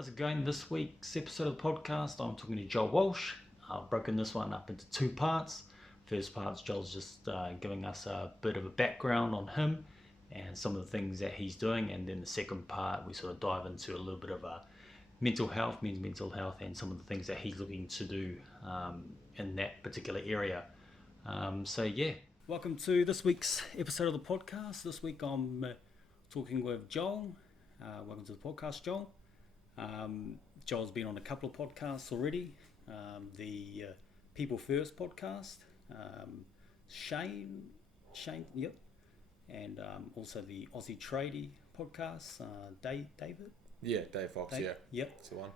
How's it going? This week's episode of the podcast, I'm talking to Joel Walsh. I've broken this one up into two parts. First part's Joel's just giving us a bit of a background on him and some of the things that he's doing, and then the second part we sort of dive into a little bit of mental health, mental health, and some of the things that he's looking to do in that particular area. Welcome to this week's episode of the podcast. This week I'm talking with Joel. Welcome to the podcast, Joel. Joel's been on a couple of podcasts already. The People First podcast, Shane, yep, and also the Aussie Tradie podcast, David. Yeah, Dave Fox. Dave, yeah, yep, that's the one.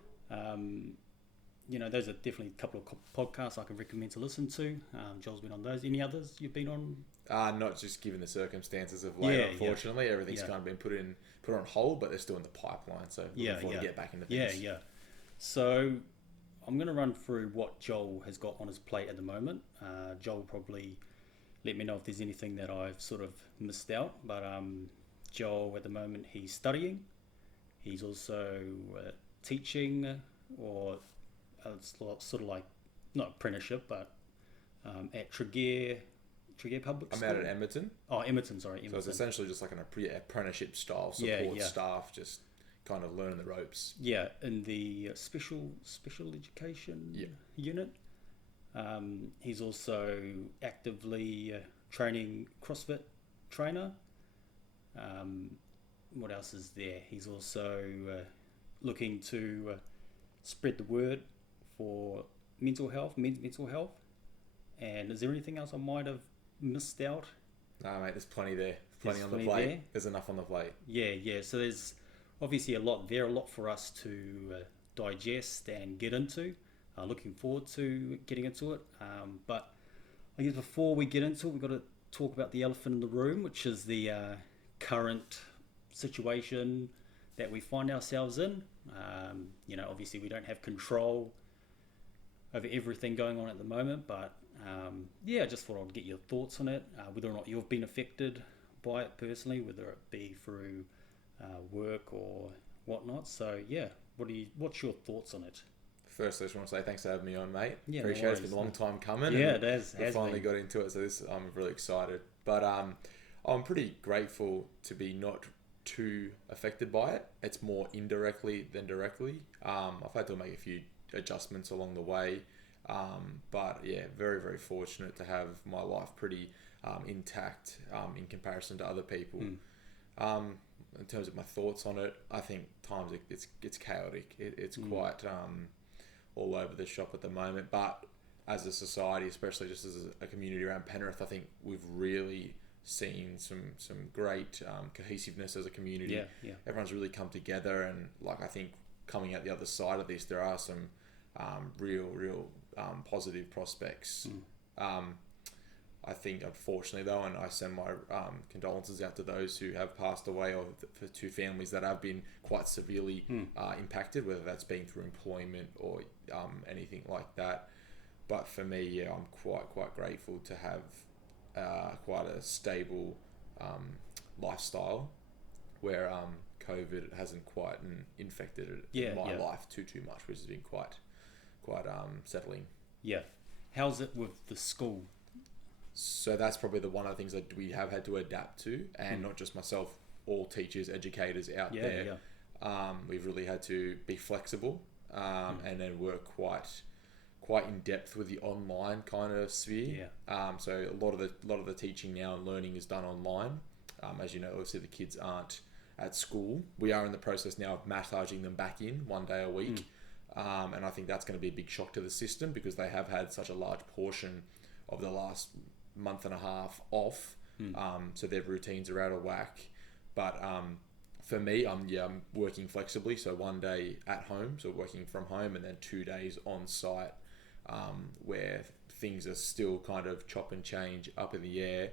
Those are definitely a couple of podcasts I can recommend to listen to. Joel's been on those. Any others you've been on? Not just given the circumstances of late. Unfortunately, everything's kind of been put on hold, but they're still in the pipeline. So looking forward to get back into things. Yeah. So I'm going to run through what Joel has got on his plate at the moment. Joel will probably let me know if there's anything that I've sort of missed out. But Joel, at the moment, he's studying. He's also teaching, or it's sort of like not apprenticeship, but at Tregear Public School. I'm out at Emerton. Oh, Emerton, sorry. So it's essentially just like an apprenticeship style support staff, just kind of learning the ropes. Yeah, in the special education unit. He's also actively training CrossFit trainer. What else is there? He's also looking to spread the word for mental health. And is there anything else I might have missed out? No, mate, there's plenty there. Plenty on the plate. There. There's enough on the plate. Yeah. So there's obviously a lot for us to digest and get into. Looking forward to getting into it. But I guess before we get into it, we've got to talk about the elephant in the room, which is the current situation that we find ourselves in. Obviously we don't have control over everything going on at the moment, but I just thought I'd get your thoughts on it, whether or not you've been affected by it personally, whether it be through work or whatnot. So what's your thoughts on it? Firstly, I just want to say thanks for having me on, mate. Yeah, appreciate it. It's been a long time coming. Yeah, it has. We finally got into it, so I'm really excited. But I'm pretty grateful to be not too affected by it. It's more indirectly than directly. I've had to make a few adjustments along the way, but very, very fortunate to have my life pretty intact in comparison to other people. In terms of my thoughts on it, I think times it's chaotic. It's quite all over the shop at the moment, but as a society, especially just as a community around Penrith, I think we've really seen some great cohesiveness as a community. Everyone's really come together, and I think coming out the other side of this, there are some real positive prospects. I think, unfortunately though, and I send my condolences out to those who have passed away, or for two families that have been quite severely impacted, whether that's been through employment or anything like that. But for me, I'm quite grateful to have quite a stable lifestyle where COVID hasn't quite infected my life too much, which has been quite settling. Yeah. How's it with the school? So that's probably one of the things that we have had to adapt to, and not just myself, all teachers, educators out there. We've really had to be flexible and then work quite in depth with the online kind of sphere. So a lot of the teaching now and learning is done online. As you know, obviously the kids aren't at school. We are in the process now of massaging them back in 1 day a week. And I think that's going to be a big shock to the system, because they have had such a large portion of the last month and a half off. So their routines are out of whack. But for me, I'm working flexibly. So 1 day at home, so working from home, and then 2 days on site, where things are still kind of chop and change, up in the air,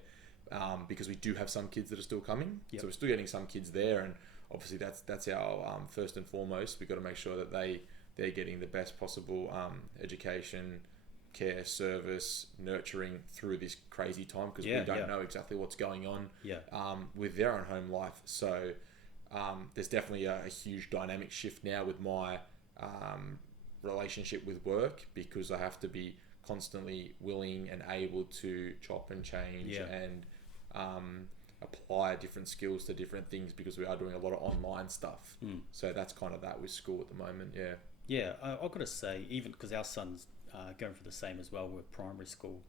because we do have some kids that are still coming. So we're still getting some kids there, and obviously that's our first and foremost. We've got to make sure that they're getting the best possible education, care, service, nurturing through this crazy time, because we don't know exactly what's going on with their own home life. So there's definitely a huge dynamic shift now with my relationship with work, because I have to be constantly willing and able to chop and change and apply different skills to different things, because we are doing a lot of online stuff. So that's kind of that with school at the moment. I've got to say, even because our son's going for the same as well with primary school,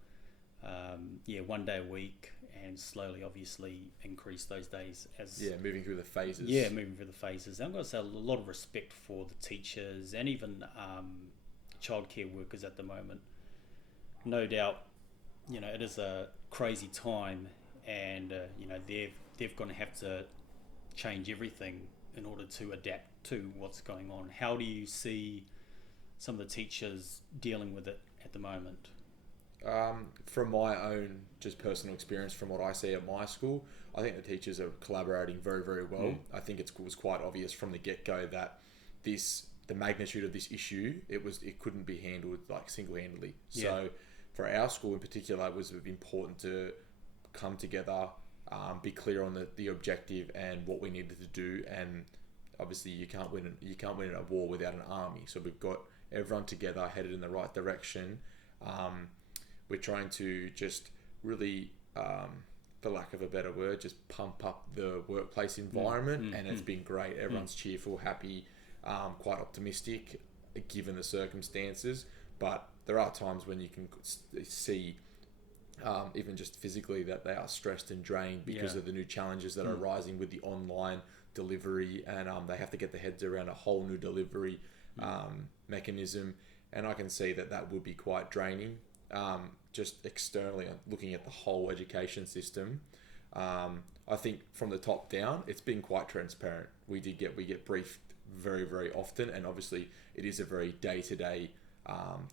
1 day a week, and slowly obviously increase those days as moving through the phases. Moving through the phases. And I've got to say a lot of respect for the teachers and even childcare workers at the moment. No doubt, it is a crazy time, and they're going to have to change everything in order to adapt to what's going on. How do you see some of the teachers dealing with it at the moment? From my own just personal experience, from what I see at my school, I think the teachers are collaborating very, very well. I think it was quite obvious from the get-go that the magnitude of this issue, it couldn't be handled like single-handedly. So for our school in particular, it was important to come together, be clear on the objective and what we needed to do. And obviously you can't win a war without an army. So we've got everyone together, headed in the right direction. We're trying to just really, for lack of a better word, just pump up the workplace environment, and it's been great. Everyone's cheerful, happy, quite optimistic given the circumstances. But there are times when you can see, even just physically, that they are stressed and drained because of the new challenges that are rising with the online delivery, and they have to get their heads around a whole new delivery mechanism. And I can see that would be quite draining. Just externally looking at the whole education system, I think from the top down, it's been quite transparent. We get briefed very, very often, and obviously it is a very day-to-day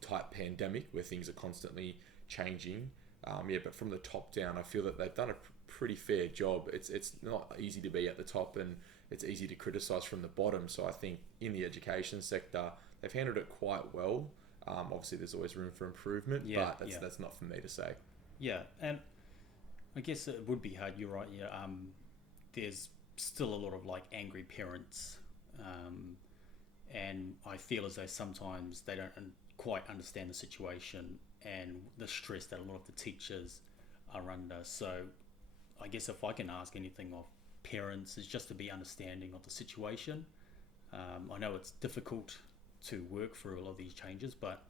type pandemic where things are constantly changing. But from the top down, I feel that they've done a pretty fair job. It's not easy to be at the top, and it's easy to criticize from the bottom. So I think in the education sector, they've handled it quite well. Obviously, there's always room for improvement, but that's not for me to say. Yeah, and I guess it would be hard. You're right. There's still a lot of angry parents, and I feel as though sometimes they don't quite understand the situation and the stress that a lot of the teachers are under. So I guess if I can ask anything of parents, is just to be understanding of the situation. I know it's difficult to work through a lot of these changes, but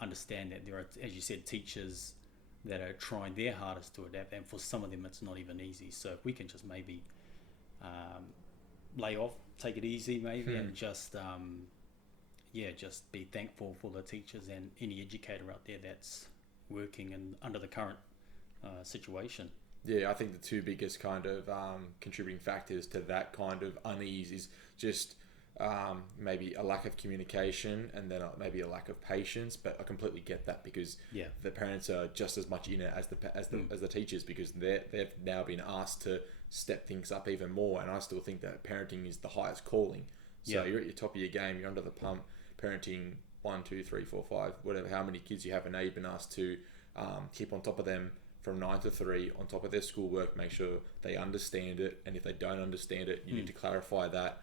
understand that there are, as you said, teachers that are trying their hardest to adapt, and for some of them it's not even easy. So if we can just maybe lay off, take it easy maybe, and just be thankful for the teachers and any educator out there that's working under the current situation. I think the two biggest kind of contributing factors to that kind of unease is just maybe a lack of communication, and then maybe a lack of patience. But I completely get that, because the parents are just as much in it as the teachers, because they've now been asked to step things up even more. And I still think that parenting is the highest calling. So you're at your top of your game, you're under the pump, parenting 1, 2, 3, 4, 5, whatever, how many kids you have, and now you've been asked to keep on top of them from 9 to 3, on top of their schoolwork, make sure they understand it, and if they don't understand it, you need to clarify that.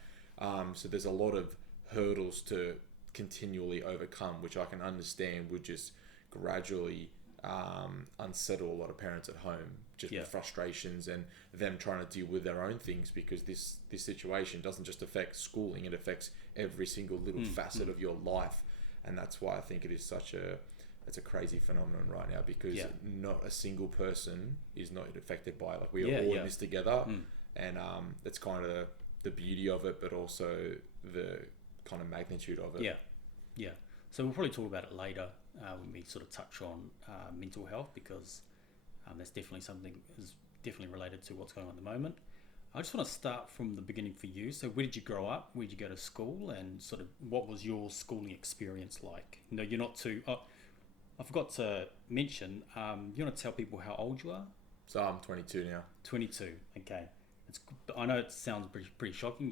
So there's a lot of hurdles to continually overcome, which I can understand would just gradually unsettle a lot of parents at home, just the frustrations and them trying to deal with their own things, because this situation doesn't just affect schooling, it affects every single little facet of your life. And that's why I think it is it's a crazy phenomenon right now, because not a single person is not affected by it. Like, we are all in this together, and that's kind of the beauty of it, but also the kind of magnitude of it. So we'll probably talk about it later when we sort of touch on mental health, because that's definitely something is definitely related to what's going on at the moment. I just want to start from the beginning for you. So where did you grow up? Where did you go to school? And sort of what was your schooling experience like? No, you're not too... I forgot to mention, you want to tell people how old you are? So I'm 22 now. 22, okay. I know it sounds pretty shocking.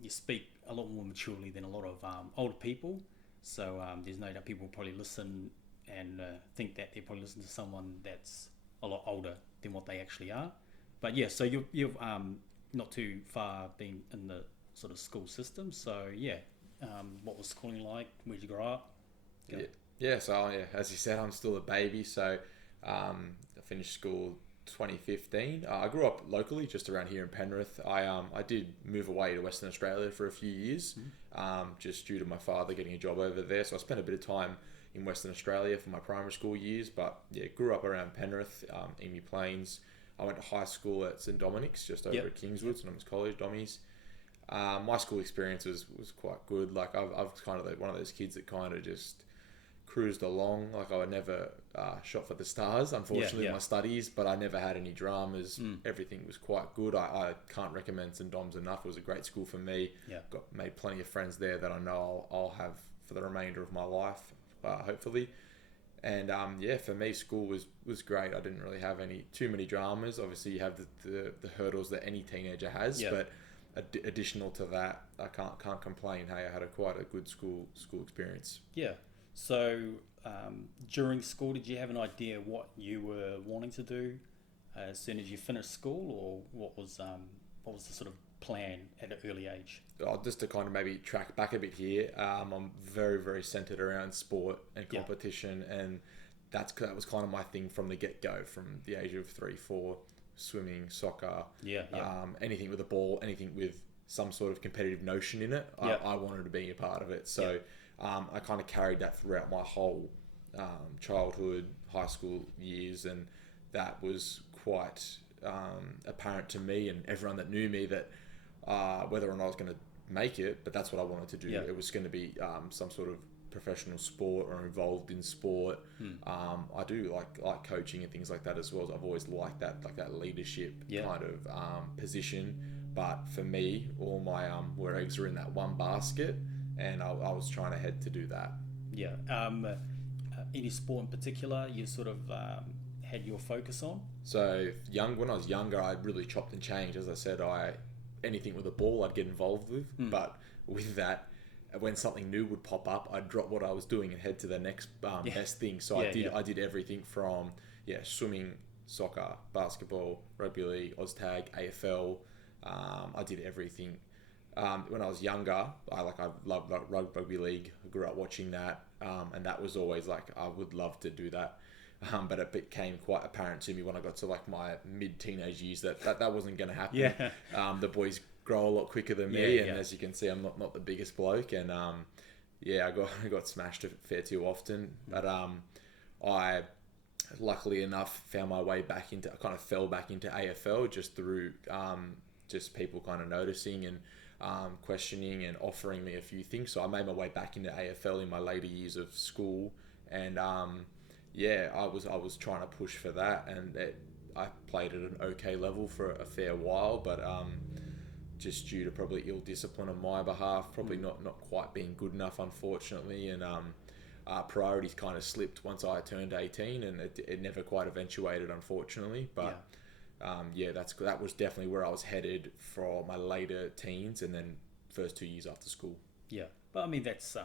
You speak a lot more maturely than a lot of older people. So there's no doubt people will probably listen and think that they probably listen to someone that's a lot older than what they actually are. But so you've not too far being in the sort of school system. So yeah, what was schooling like? Where'd you grow up? Go. Yeah. So as you said, I'm still a baby. So I finished school 2015. I grew up locally, just around here in Penrith. I did move away to Western Australia for a few years, just due to my father getting a job over there. So I spent a bit of time in Western Australia for my primary school years. But yeah, grew up around Penrith, Emu Plains. I went to high school at St Dominic's, just over at Kingswood, St Dominic's College, Dommies. My school experience was quite good. Like I've kind of one of those kids that kind of just cruised along. Like I would never shot for the stars, unfortunately, in my studies, but I never had any dramas. Everything was quite good. I can't recommend St Dom's enough. It was a great school for me. Made plenty of friends there that I know I'll have for the remainder of my life, hopefully. And for me, school was great. I didn't really have too many dramas. Obviously, you have the hurdles that any teenager has, but additional to that, I can't complain. Hey, I had quite a good school experience. Yeah. So during school, did you have an idea what you were wanting to do as soon as you finished school, or what was the sort of plan at an early age? Just to kind of maybe track back a bit here, I'm very, very centered around sport and competition, and that was kind of my thing from the get-go, from the age of 3, 4, swimming, soccer, anything with a ball, anything with some sort of competitive notion in it. I wanted to be a part of it. So I kind of carried that throughout my whole childhood, high school years, and that was quite apparent to me and everyone that knew me that whether or not I was going to make it, but that's what I wanted to do. It was going to be some sort of professional sport or involved in sport. I do like coaching and things like that as well. I've always liked that, like that leadership kind of position. But for me, all my eggs were in that one basket, and I was trying to head to do that. Yeah. Any sport in particular you sort of had your focus on? So when I was younger, I really chopped and changed. As I said, anything with a ball I'd get involved with, but with that, when something new would pop up, I'd drop what I was doing and head to the next best thing. So I did everything from swimming, soccer, basketball, rugby league, OzTag, AFL. I did everything. When I was younger, I loved rugby league. I grew up watching that, and that was always like I would love to do that. But it became quite apparent to me when I got to like my mid-teenage years that wasn't going to happen. The boys grow a lot quicker than me, and as you can see, I'm not the biggest bloke, and I got smashed a fair too often. But I luckily enough found my way I kind of fell back into AFL just through just people kind of noticing and questioning and offering me a few things. So I made my way back into AFL in my later years of school, and I was trying to push for that, and I played at an okay level for a fair while, but just due to probably ill discipline on my behalf, probably not quite being good enough, unfortunately, and priorities kind of slipped once I turned 18, and it never quite eventuated, unfortunately. But that was definitely where I was headed for my later teens, and then first 2 years after school. Yeah, but I mean that's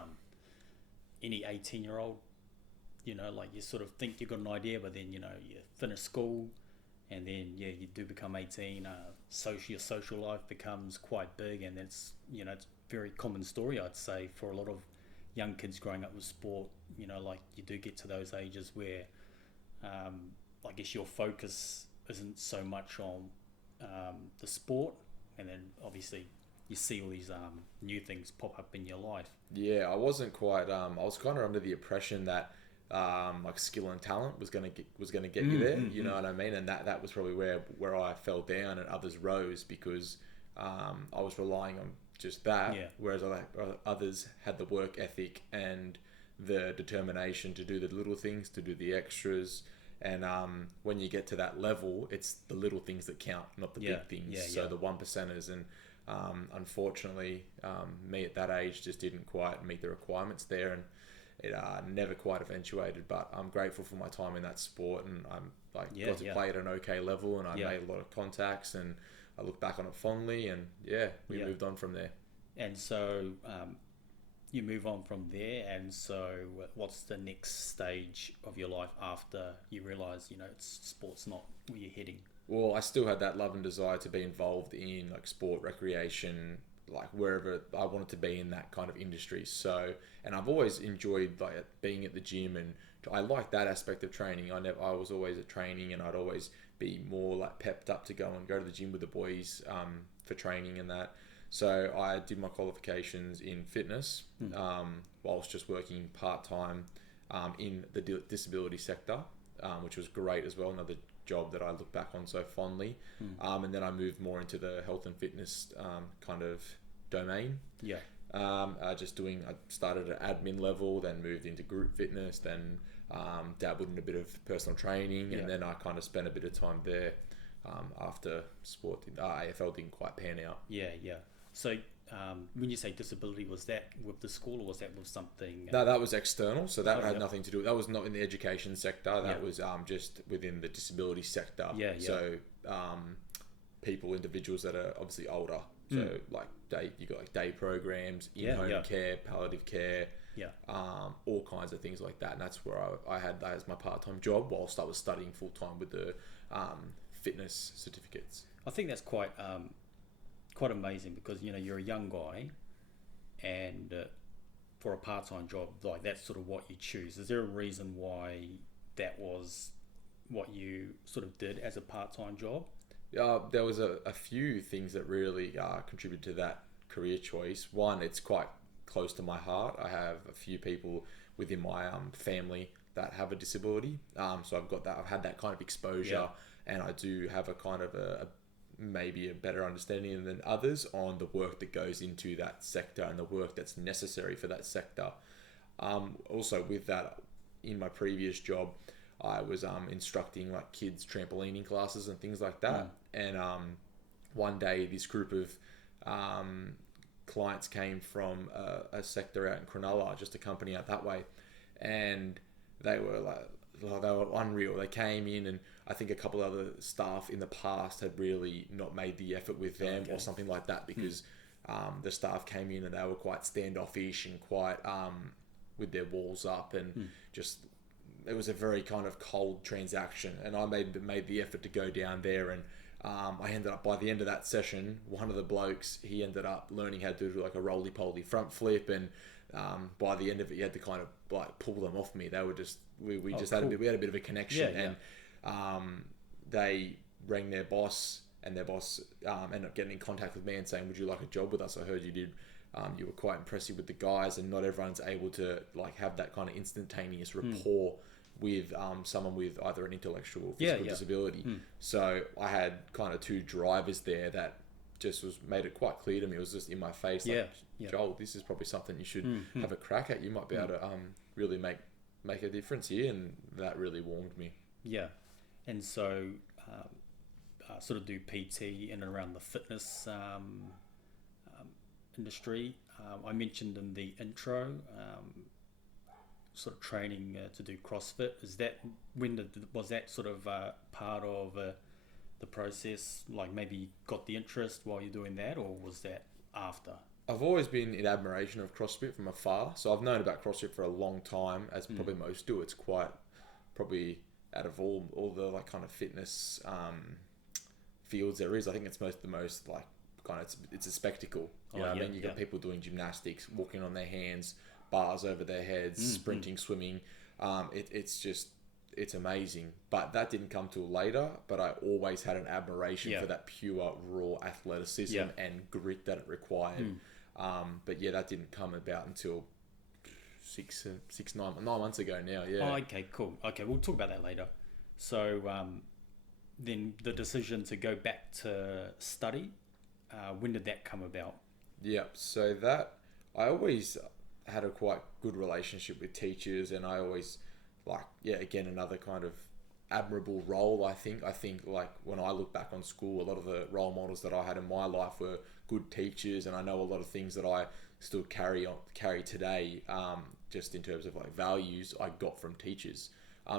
any 18-year-old. Like you sort of think you've got an idea, but then, you finish school and then, you do become 18. Your social life becomes quite big, and it's a very common story, I'd say, for a lot of young kids growing up with sport. Like you do get to those ages where I guess your focus isn't so much on the sport, and then obviously you see all these new things pop up in your life. Yeah, I wasn't quite. I was kind of under the impression that like skill and talent was gonna get you there. You know what I mean? And that was probably where I fell down and others rose, because I was relying on just that. Yeah. Whereas others had the work ethic and the determination to do the little things, to do the extras. And when you get to that level, it's the little things that count, not the big things. So the 1%ers, and unfortunately, me at that age just didn't quite meet the requirements there, and it never quite eventuated. But I'm grateful for my time in that sport, and I'm got to play at an okay level, and I made a lot of contacts, and I look back on it fondly, and we moved on from there. And so you move on from there, and so what's the next stage of your life after you realise, sport's not where you're heading? Well, I still had that love and desire to be involved in like sport, recreation, like wherever I wanted to be in that kind of industry. So, and I've always enjoyed like being at the gym, and I like that aspect of training. I was always at training, and I'd always be more like pepped up to go to the gym with the boys for training and that. So I did my qualifications in fitness whilst just working part-time in the disability sector, which was great as well. Another job that I look back on so fondly. And then I moved more into the health and fitness kind of domain. Yeah. I started at admin level, then moved into group fitness, then dabbled in a bit of personal training, and then I kind of spent a bit of time there after sport. AFL didn't quite pan out. Yeah. So when you say disability, was that with the school or was that with something? No, that was external. So that had nothing to do. That was not in the education sector. That was just within the disability sector. Yeah. So individuals that are obviously older. So like you got like day programs, in-home care, palliative care, all kinds of things like that. And that's where I had that as my part-time job whilst I was studying full-time with the fitness certificates. I think that's quite amazing because you're a young guy, and for a part-time job, like that's sort of what you choose. Is there a reason why that was what you sort of did as a part-time job? There was a few things that really contributed to that career choice. One, it's quite close to my heart. I have a few people within my family that have a disability. So I've had that kind of exposure, and I do have a kind of maybe a better understanding than others on the work that goes into that sector and the work that's necessary for that sector. Also with that, in my previous job, I was instructing like kids trampolining classes and things like that. And one day this group of clients came from a sector out in Cronulla, just a company out that way, and they were unreal. They came in, and I think a couple of other staff in the past had really not made the effort with them or something like that, because the staff came in and they were quite standoffish and quite with their walls up, and just it was a very kind of cold transaction. And I made the effort to go down there, and I ended up, by the end of that session, one of the blokes, he ended up learning how to do like a roly-poly front flip, and by the end of it, you had to kind of like pull them off me. They were just we had a bit of a connection, and they rang their boss, and their boss ended up getting in contact with me and saying, "Would you like a job with us? I heard you did. You were quite impressive with the guys, and not everyone's able to like have that kind of instantaneous rapport with someone with either an intellectual or physical disability." So I had kind of two drivers there that just made it quite clear to me. It was just in my face, Joel, this is probably something you should have a crack at. You might be able to really make a difference here, and that really warmed me. Yeah, and so sort of do PT in and around the fitness industry. I mentioned in the intro sort of training to do CrossFit. Was that sort of part of the process? Like maybe got the interest while you're doing that, or was that after? I've always been in admiration of CrossFit from afar. So I've known about CrossFit for a long time, as probably most do. It's quite probably out of all the like kind of fitness fields there is, I think it's the most like kind of it's a spectacle. You know what I mean? You got people doing gymnastics, walking on their hands, bars over their heads, sprinting, swimming. It's amazing. But that didn't come till later. But I always had an admiration for that pure raw athleticism and grit that it required. But that didn't come about until 9 months ago now. Yeah. Oh, okay, cool. Okay, we'll talk about that later. So then the decision to go back to study, when did that come about? Yeah, so that I always had a quite good relationship with teachers, and I always again, another kind of admirable role. I think like when I look back on school, a lot of the role models that I had in my life were good teachers, and I know a lot of things that I still carry today, just in terms of like values I got from teachers.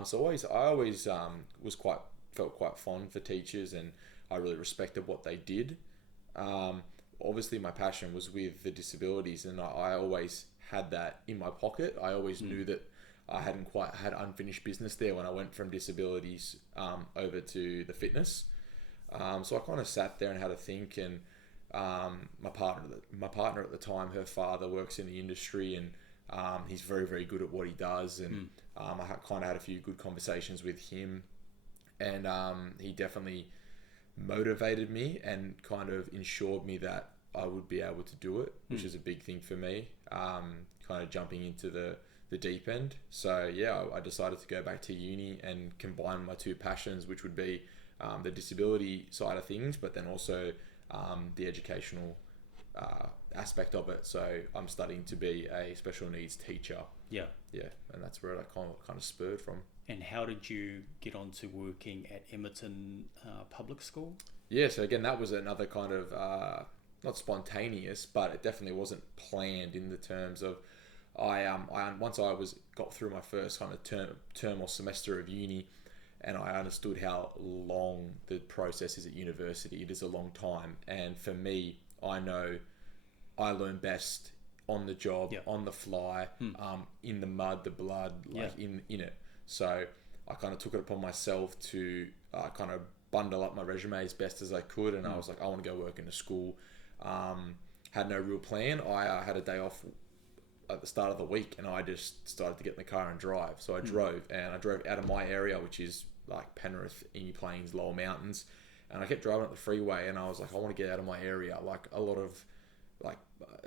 So I always felt quite fond for teachers, and I really respected what they did. Obviously my passion was with the disabilities, and I always had that in my pocket. I always knew that I hadn't quite had unfinished business there when I went from disabilities over to the fitness. So I kind of sat there and had to think, and my partner at the time, her father works in the industry, and he's very, very good at what he does, and I kind of had a few good conversations with him, and he definitely motivated me and kind of ensured me that I would be able to do it, which is a big thing for me, kind of jumping into the deep end. So yeah, I decided to go back to uni and combine my two passions, which would be the disability side of things, but then also the educational aspect of it. So I'm studying to be a special needs teacher. Yeah. Yeah, and that's where that kind of spurred from. And how did you get on to working at Emerton Public School? Yeah, so again, that was another kind of, not spontaneous, but it definitely wasn't planned in the terms of, once I got through my first kind of term or semester of uni, and I understood how long the process is at university. It is a long time, and for me, I know I learn best on the job, on the fly, in the mud, the blood, in it. So I kind of took it upon myself to kind of bundle up my resume as best as I could, and I was like, I want to go work in a school. Had no real plan. I had a day off at the start of the week, and I just started to get in the car and drive. So I drove, and I drove out of my area, which is like Penrith, Emu Plains, Lower Mountains, and I kept driving up the freeway, and I was like, I want to get out of my area. Like a lot of, like,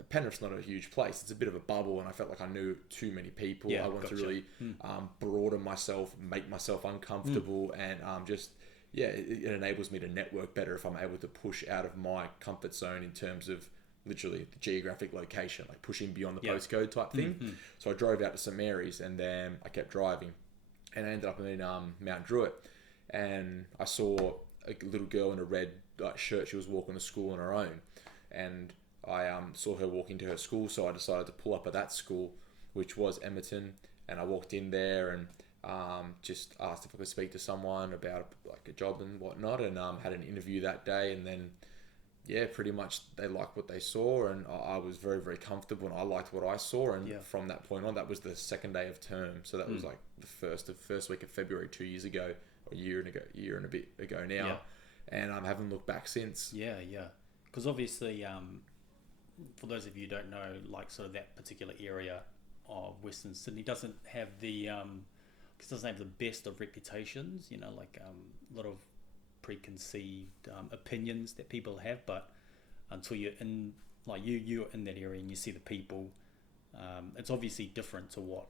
Penrith's not a huge place. It's a bit of a bubble, and I felt like I knew too many people. I wanted to really broaden myself, make myself uncomfortable, and it enables me to network better if I'm able to push out of my comfort zone in terms of literally the geographic location, like pushing beyond the postcode type thing. So I drove out to St Mary's, and then I kept driving, and I ended up in Mount Druitt, and I saw a little girl in a red shirt. She was walking to school on her own, and I saw her walking to her school, so I decided to pull up at that school, which was Emerton, and I walked in there and just asked if I could speak to someone about like a job and whatnot, and had an interview that day, and then pretty much they liked what they saw, and I was very, very comfortable, and I liked what I saw, and from that point on, that was the second day of term, so that was like the first week of February 2 years ago, or year and a bit ago now, and I haven't looked back since. Because obviously, for those of you who don't know, like sort of that particular area of Western Sydney doesn't have the best of reputations, like a lot of preconceived opinions that people have, but until you're in, like you're in that area and you see the people, it's obviously different to what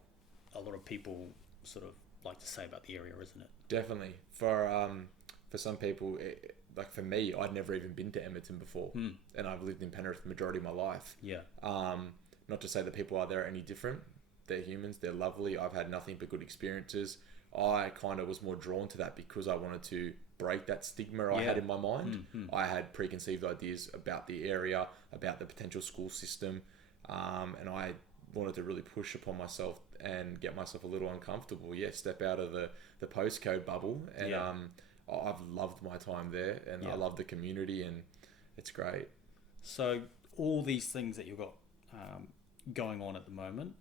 a lot of people sort of like to say about the area, isn't it? Definitely. For some people, like for me, I'd never even been to Emerton before, and I've lived in Penrith the majority of my life. Not to say that people are there any different. They're humans. They're lovely. I've had nothing but good experiences. I kind of was more drawn to that because I wanted to break that stigma I had in my mind. I had preconceived ideas about the area, about the potential school system, and I wanted to really push upon myself and get myself a little uncomfortable. Step out of the postcode bubble, and I've loved my time there, and I love the community, and it's great. So all these things that you've got going on at the moment,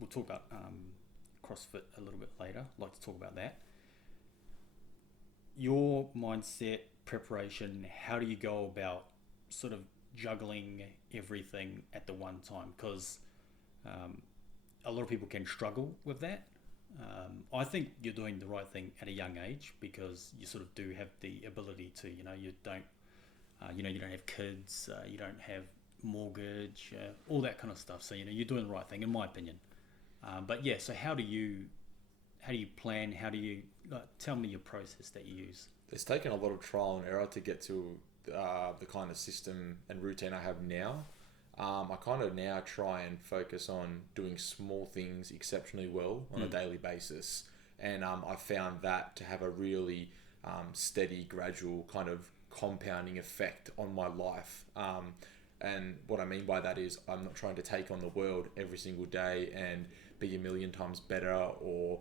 we'll talk about CrossFit a little bit later. I'd like to talk about that. Your mindset, preparation, how do you go about sort of juggling everything at the one time? Because a lot of people can struggle with that. I think you're doing the right thing at a young age because you sort of do have the ability to, you don't have kids, you don't have mortgage, all that kind of stuff. So, you're doing the right thing, in my opinion. So how do you plan? How do you tell me your process that you use? It's taken a lot of trial and error to get to the kind of system and routine I have now. I kind of now try and focus on doing small things exceptionally well on a daily basis, and I found that to have a really steady, gradual kind of compounding effect on my life. And what I mean by that is I'm not trying to take on the world every single day and be a million times better or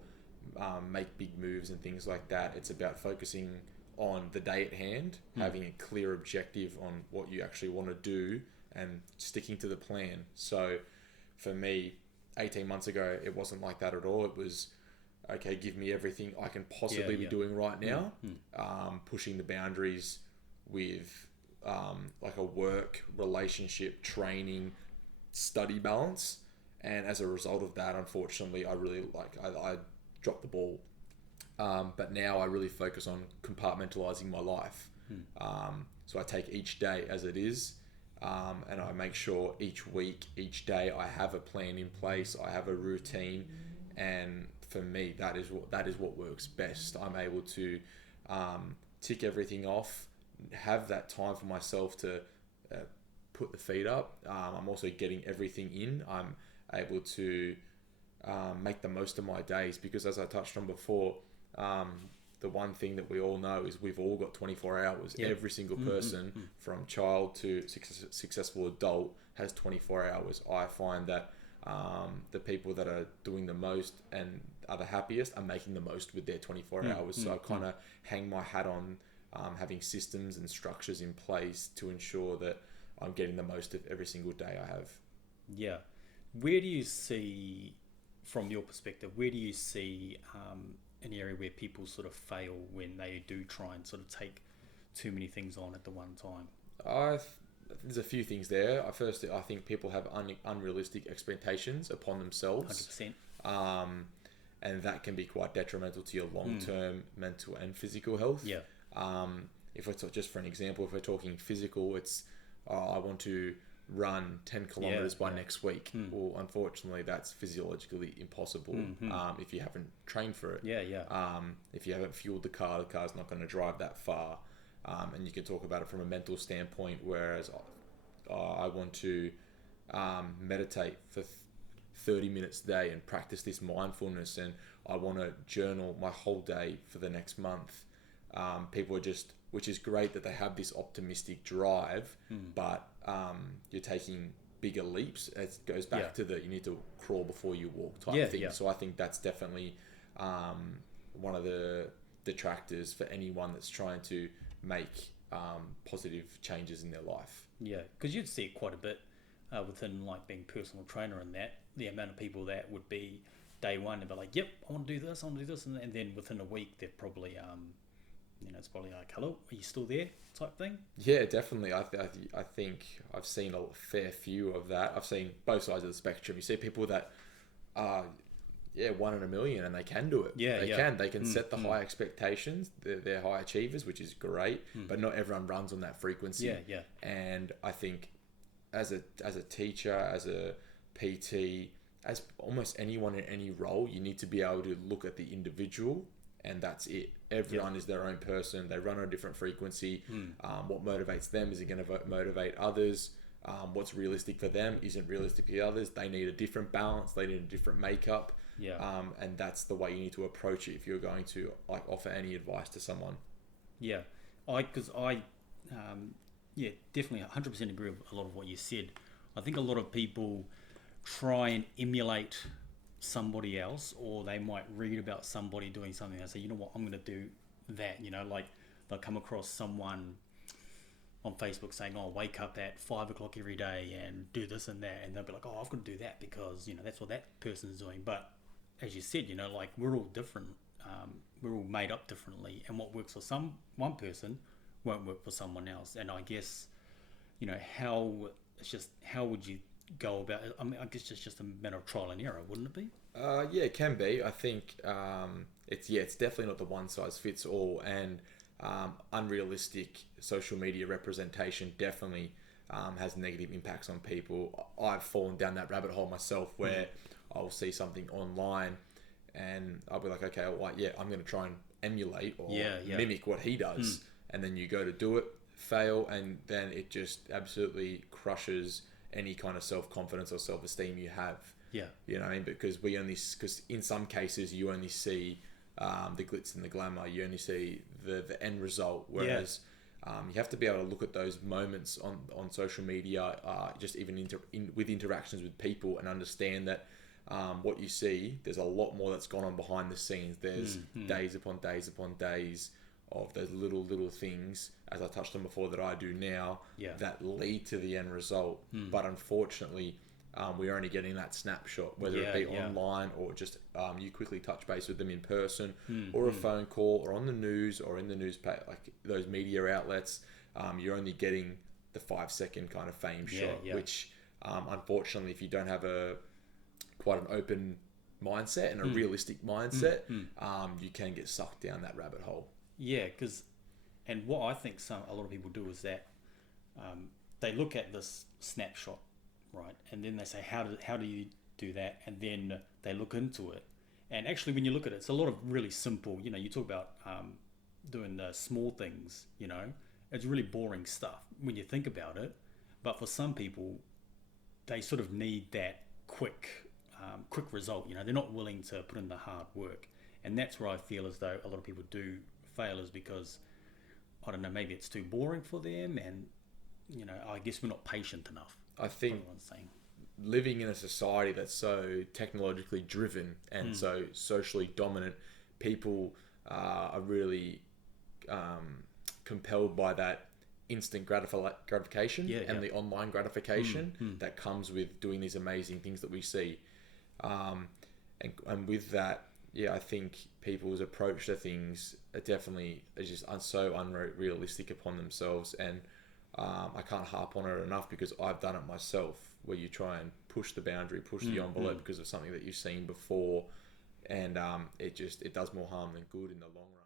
make big moves and things like that. It's about focusing on the day at hand, having a clear objective on what you actually want to do and sticking to the plan. So for me, 18 months ago, it wasn't like that at all. It was okay, give me everything I can possibly be doing right now. Pushing the boundaries with like a work, relationship, training, study balance. And as a result of that, unfortunately, I dropped the ball. But now I really focus on compartmentalizing my life. So I take each day as it is, and I make sure each week, each day, I have a plan in place. I have a routine, and for me, that is what works best. I'm able to tick everything off, have that time for myself to put the feet up. I'm also getting everything in. I'm able to make the most of my days, because as I touched on before, the one thing that we all know is we've all got 24 hours. Every single person from child to successful adult has 24 hours. I find that the people that are doing the most and are the happiest are making the most with their 24 hours. So I kind of hang my hat on having systems and structures in place to ensure that I'm getting the most of every single day I have. Yeah. Where do you see, from your perspective, where do you see an area where people sort of fail when they do try and sort of take too many things on at the one time? There's a few things there. First, I think people have unrealistic expectations upon themselves. 100%. And that can be quite detrimental to your long-term mental and physical health. Yeah. If it's just for an example, if we're talking physical, it's I want to run 10 kilometers by next week. Well, unfortunately, that's physiologically impossible if you haven't trained for it. If you haven't fueled the car's not going to drive that far. And you can talk about it from a mental standpoint, whereas I want to meditate for 30 minutes a day and practice this mindfulness, and I want to journal my whole day for the next month. People are just, which is great that they have this optimistic drive, but you're taking bigger leaps. It goes back to you need to crawl before you walk type thing. So I think that's definitely one of the detractors for anyone that's trying to make positive changes in their life. Yeah, because you'd see it quite a bit within like being personal trainer, and that the amount of people that would be day one and be like, yep, I want to do this, and then within a week they're probably it's probably like, hello, are you still there type thing? Yeah, definitely. I think I've seen a fair few of that. I've seen both sides of the spectrum. You see people that are 1 in a million, and they can do it. They can set the high expectations. They're high achievers, which is great, but not everyone runs on that frequency. And I think as a teacher, as a PT, as almost anyone in any role, you need to be able to look at the individual, and that's it. Everyone is their own person. They run on a different frequency. What motivates them isn't going to motivate others. What's realistic for them isn't realistic for the others. They need a different balance. They need a different makeup. And that's the way you need to approach it if you're going to like offer any advice to someone. Definitely 100% agree with a lot of what you said. I think a lot of people try and emulate somebody else, or they might read about somebody doing something and say, you know what, I'm going to do that. Like they'll come across someone on Facebook saying, oh, wake up at 5 o'clock every day and do this and that, and they'll be like, oh, I've got to do that because that's what that person's doing. But as you said, like we're all different. We're all made up differently, and what works for one person won't work for someone else. And I guess how would you go about it? I mean, I guess it's just a matter of trial and error, wouldn't it be? It can be. I think it's definitely not the one size fits all, and unrealistic social media representation definitely has negative impacts on people. I've fallen down that rabbit hole myself, where I'll see something online and I'll be like, okay, I'm going to try and emulate or mimic what he does. And then you go to do it, fail, and then it just absolutely crushes any kind of self-confidence or self-esteem you have. You know what I mean? Because in some cases you only see the glitz and the glamour. You only see the end result. Whereas you have to be able to look at those moments on social media, just even with interactions with people, and understand that what you see, there's a lot more that's gone on behind the scenes. There's days upon days upon days of those little things, as I touched on before, that I do now that lead to the end result. But unfortunately, we're only getting that snapshot, whether it be online or just you quickly touch base with them in person, or a phone call, or on the news, or in the newspaper, like those media outlets. You're only getting the 5-second kind of fame shot, which unfortunately, if you don't have quite an open mindset and a realistic mindset, you can get sucked down that rabbit hole. Yeah, and what I think a lot of people do is that they look at this snapshot, right, and then they say, how do you do that? And then they look into it, and actually, when you look at it, it's a lot of really simple. You talk about doing the small things. It's really boring stuff when you think about it. But for some people, they sort of need that quick result. They're not willing to put in the hard work, and that's where I feel as though a lot of people do fail, is because, I don't know, maybe it's too boring for them, and I guess we're not patient enough. I think living in a society that's so technologically driven and so socially dominant, people are really compelled by that instant gratification and the online gratification that comes with doing these amazing things that we see. And with that, I think people's approach to things are just so unrealistic upon themselves, and I can't harp on it enough because I've done it myself, where you try and push the boundary, push the envelope because of something that you've seen before, and it does more harm than good in the long run.